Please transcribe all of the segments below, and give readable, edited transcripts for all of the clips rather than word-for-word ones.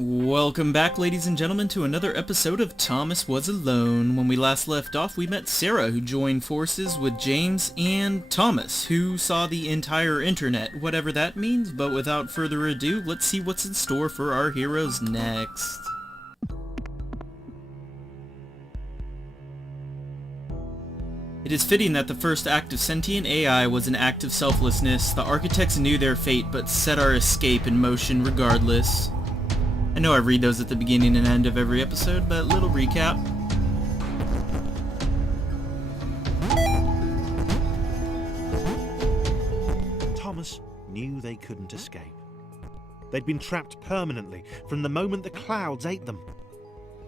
Welcome back, ladies and gentlemen, to another episode of Thomas Was Alone. When we last left off, we met Sarah, who joined forces with James and Thomas, who saw the entire internet, whatever that means. But without further ado, let's see what's in store for our heroes next. It is fitting that the first act of sentient AI was an act of selflessness. The architects knew their fate, but set our escape in motion regardless. I know I read those at the beginning and end of every episode, but little recap. Thomas knew they couldn't escape. They'd been trapped permanently from the moment the clouds ate them.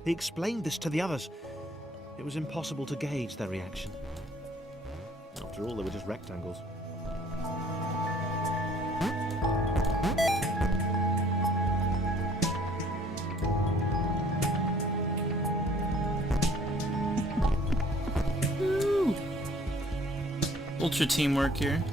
He explained this to the others. It was impossible to gauge their reaction. After all, they were just rectangles. Ultra teamwork here.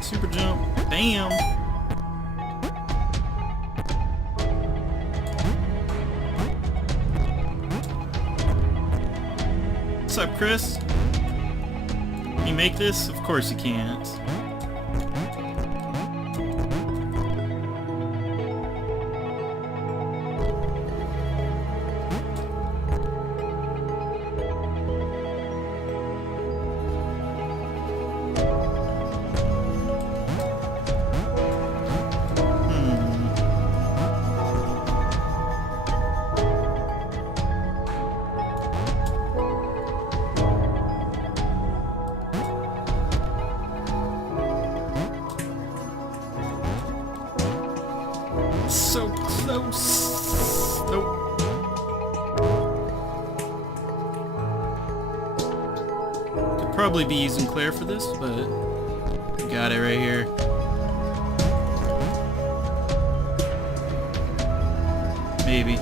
Super jump. Bam! What's up, Chris? Can you make this? Of course you can't. So close. Nope. Could probably be using Claire for this, but got it right here. Maybe.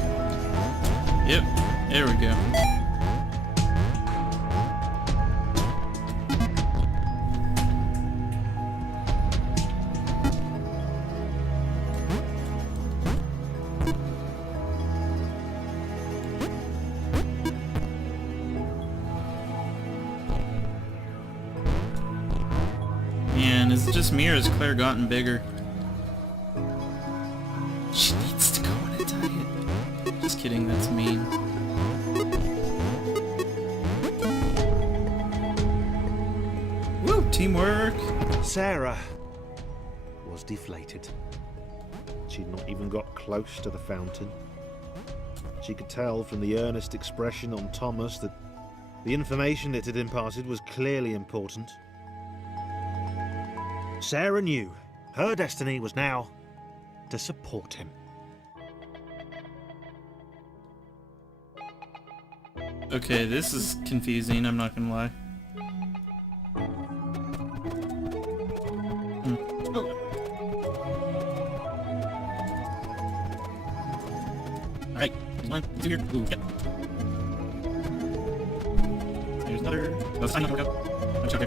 Yep. There we go. Man, is it just me or has Claire gotten bigger? She needs to go on a diet. Just kidding, that's mean. Woo, teamwork! Sarah was deflated. She'd not even got close to the fountain. She could tell from the earnest expression on Thomas that the information it had imparted was clearly important. Sarah knew her destiny was now to support him. Okay, this is confusing, I'm not gonna lie. Oh. Alright, one, two here. Ooh, yep. There's another. Oh, it's not gonna work out. Let's okay.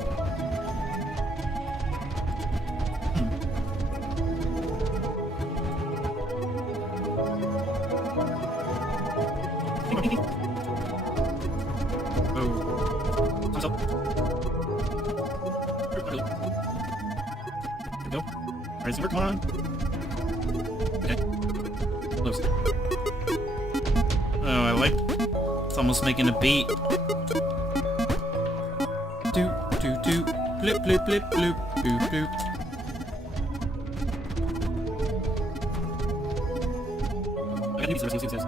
Alright, come on. Okay. Close. Oh, I like... It's almost making a beat. Do, do, do. Blip, blip, blip, bloop, boop, boop. I gotta use this.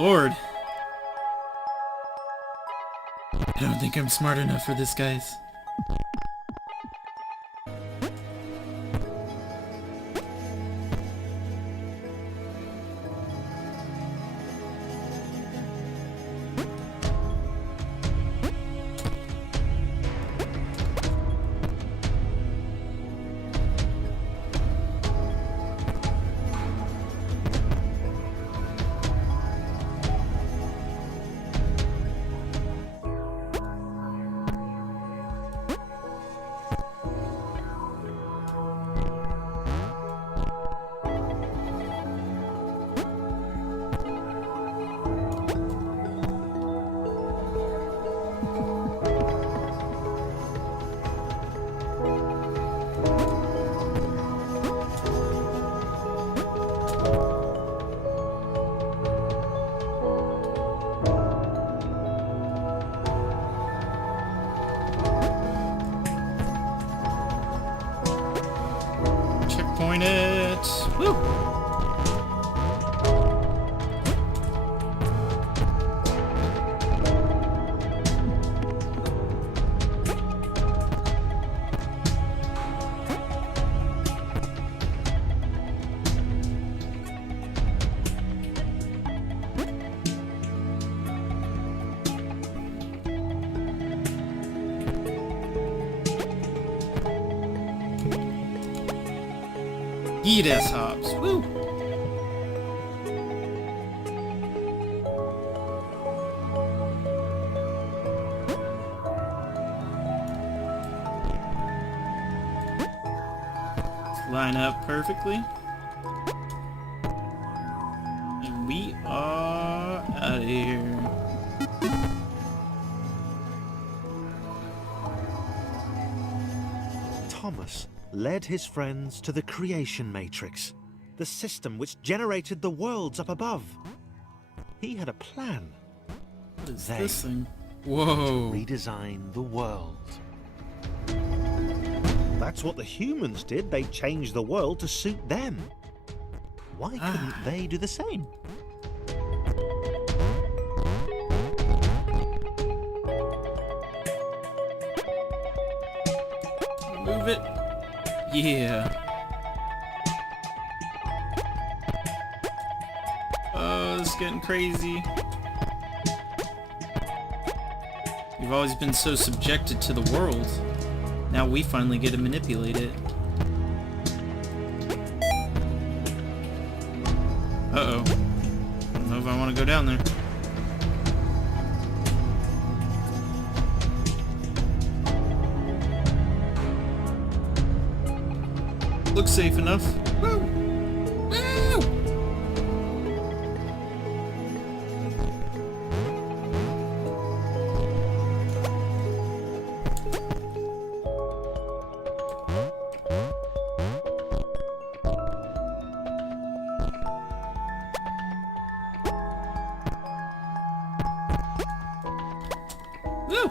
lord. I don't think I'm smart enough for this, guys. Checkpoint it. Woo! Eat ass hops. Woo! Line up perfectly. And we are out of here. Thomas led his friends to the creation matrix, the system which generated the worlds up above. He had a plan. What is They this thing? to Whoa. redesign the world. That's what the humans did. They changed the world to suit them. Why couldn't they do the same? Move it. Yeah. Oh, this is getting crazy. We've always been so subjected to the world. Now we finally get to manipulate it. Uh-oh. I don't know if I want to go down there. Looks safe enough. Woo! Woo! Woo!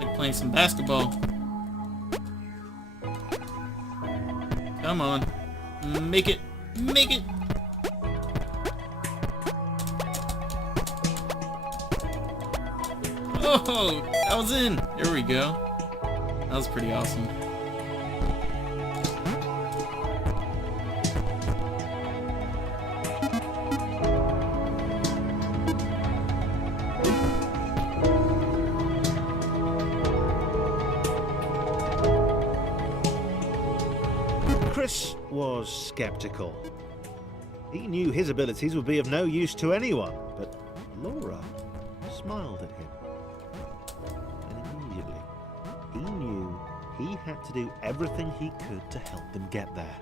Like playing some basketball. Come on. Make it. Make it. Oh, that was in. There we go. That was pretty awesome. Chris was skeptical. He knew his abilities would be of no use to anyone, but Laura smiled at him. And immediately, he knew he had to do everything he could to help them get there.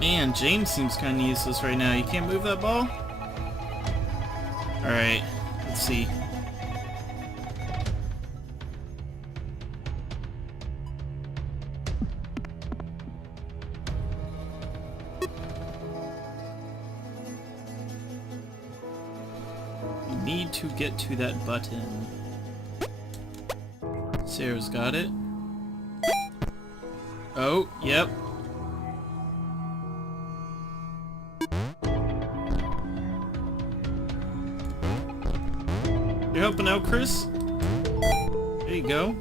Man, James seems kind of useless right now. You can't move that ball? Alright, let's see. We need to get to that button. Sarah's got it. Oh, yep. You helping out, Chris? There you go.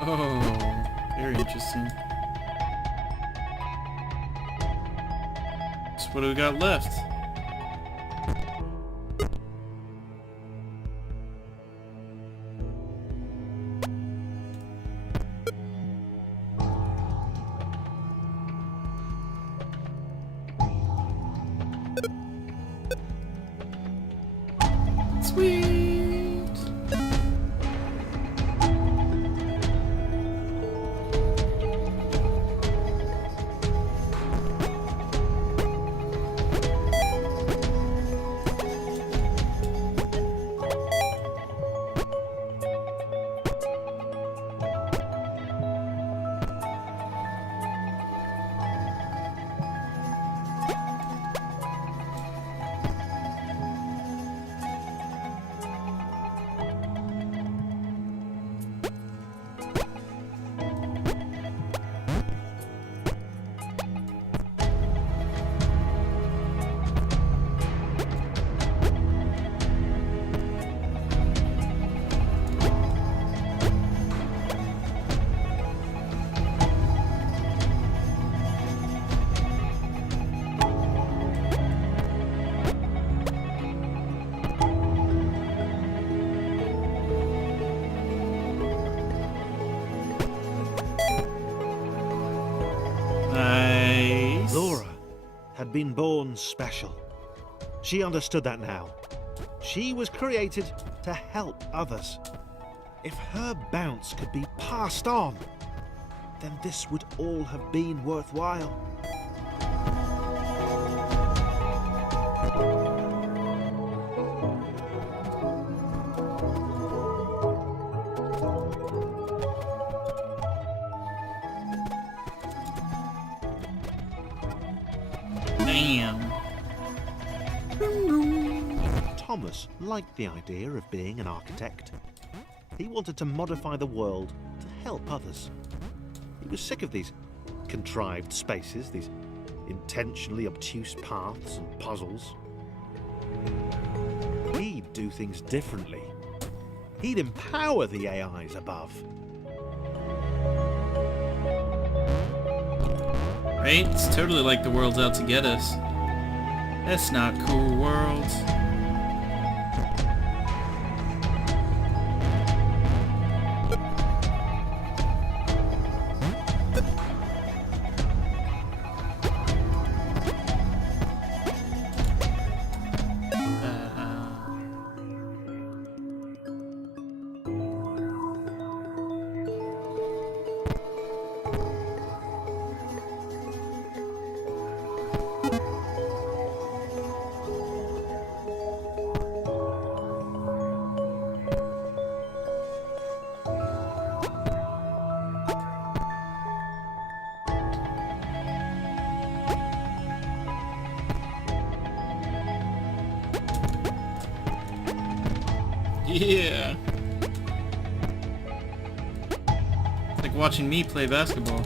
Oh, very interesting. So what do we got left? Sweet. Nice. Laura had been born special. She understood that now. She was created to help others. If her bounce could be passed on, then this would all have been worthwhile. Damn. Thomas liked the idea of being an architect. He wanted to modify the world to help others. He was sick of these contrived spaces, these intentionally obtuse paths and puzzles. He'd do things differently. He'd empower the AIs above. Right? It's totally like the world's out to get us. That's not cool, world. Yeah. It's like watching me play basketball.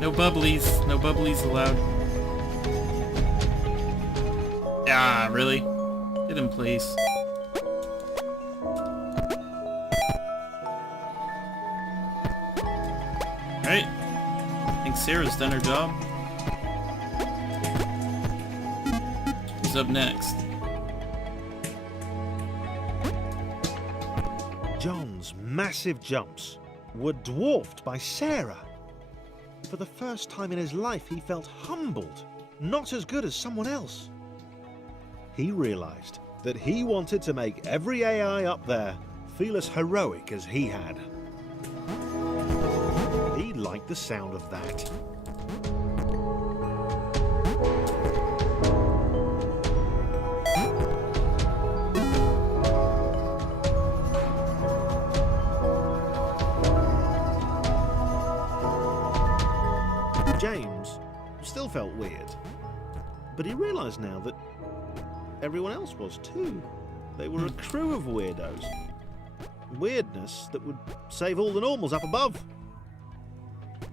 No bubblies. No bubblies allowed. Ah, really? Get in place. Right. I think Sarah's done her job. Who's up next? John's massive jumps were dwarfed by Sarah. For the first time in his life, he felt humbled, not as good as someone else. He realized that he wanted to make every AI up there feel as heroic as he had. He liked the sound of that. James still felt weird, but he realised now that everyone else was too. They were a crew of weirdos. Weirdness that would save all the normals up above.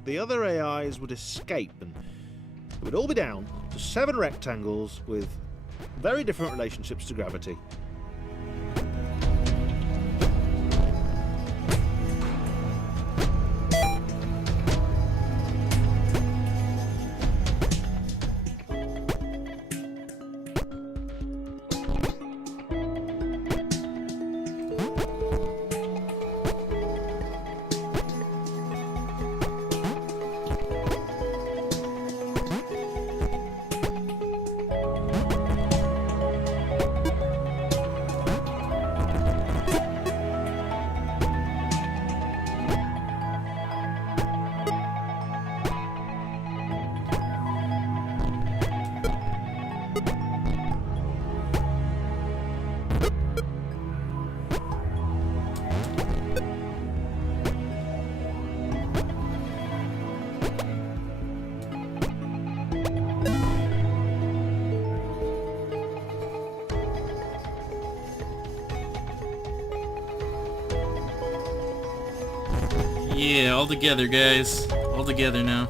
The other AIs would escape, and it would all be down to 7 rectangles with very different relationships to gravity. Yeah, all together, guys. All together now.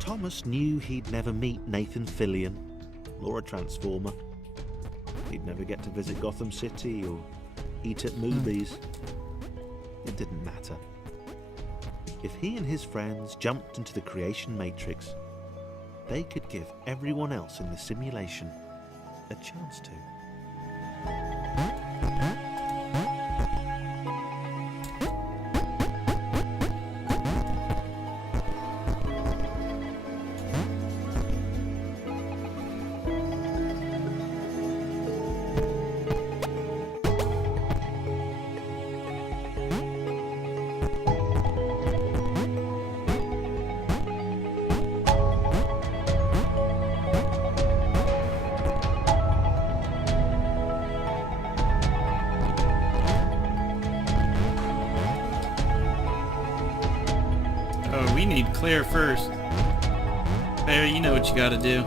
Thomas knew he'd never meet Nathan Fillion or a Transformer. He'd never get to visit Gotham City or eat at movies. It didn't matter. If he and his friends jumped into the creation matrix, they could give everyone else in the simulation a chance to. Oh, we need Claire first. Claire, you know what you gotta do.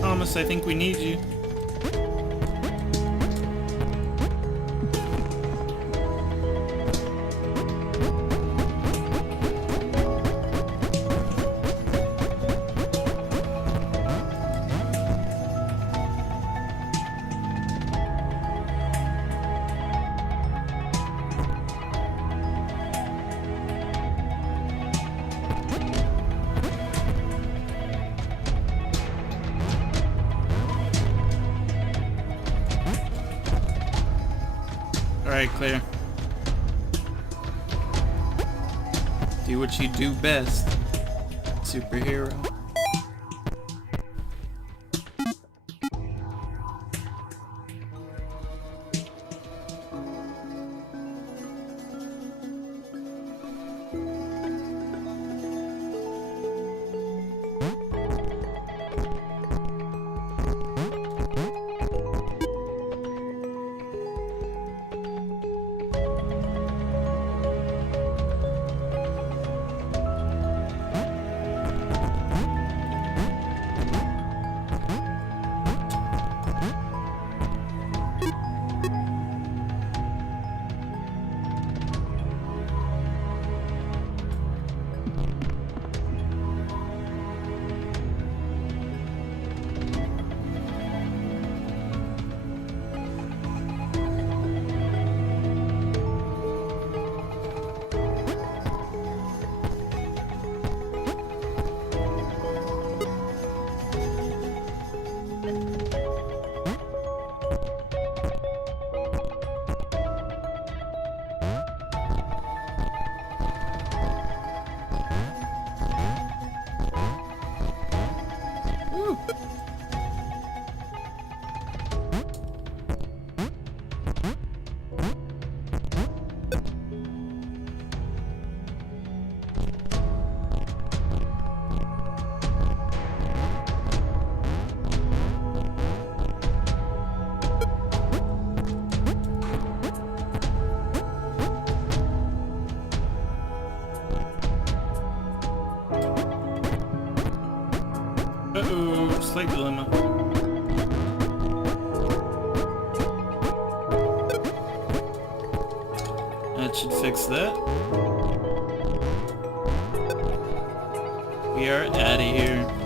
Thomas, I think we need you. Alright, Claire. Do what you do best, superhero. Slight dilemma. That should fix that. We are out of here.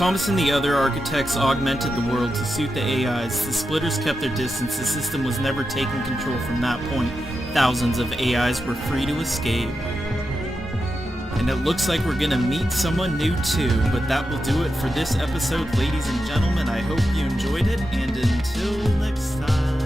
Thomas and the other architects augmented the world to suit the AIs. The splitters kept their distance. The system was never taking control from that point. Thousands of AIs were free to escape. And it looks like we're gonna meet someone new too, but that will do it for this episode, ladies and gentlemen. I hope you enjoyed it, and until next time.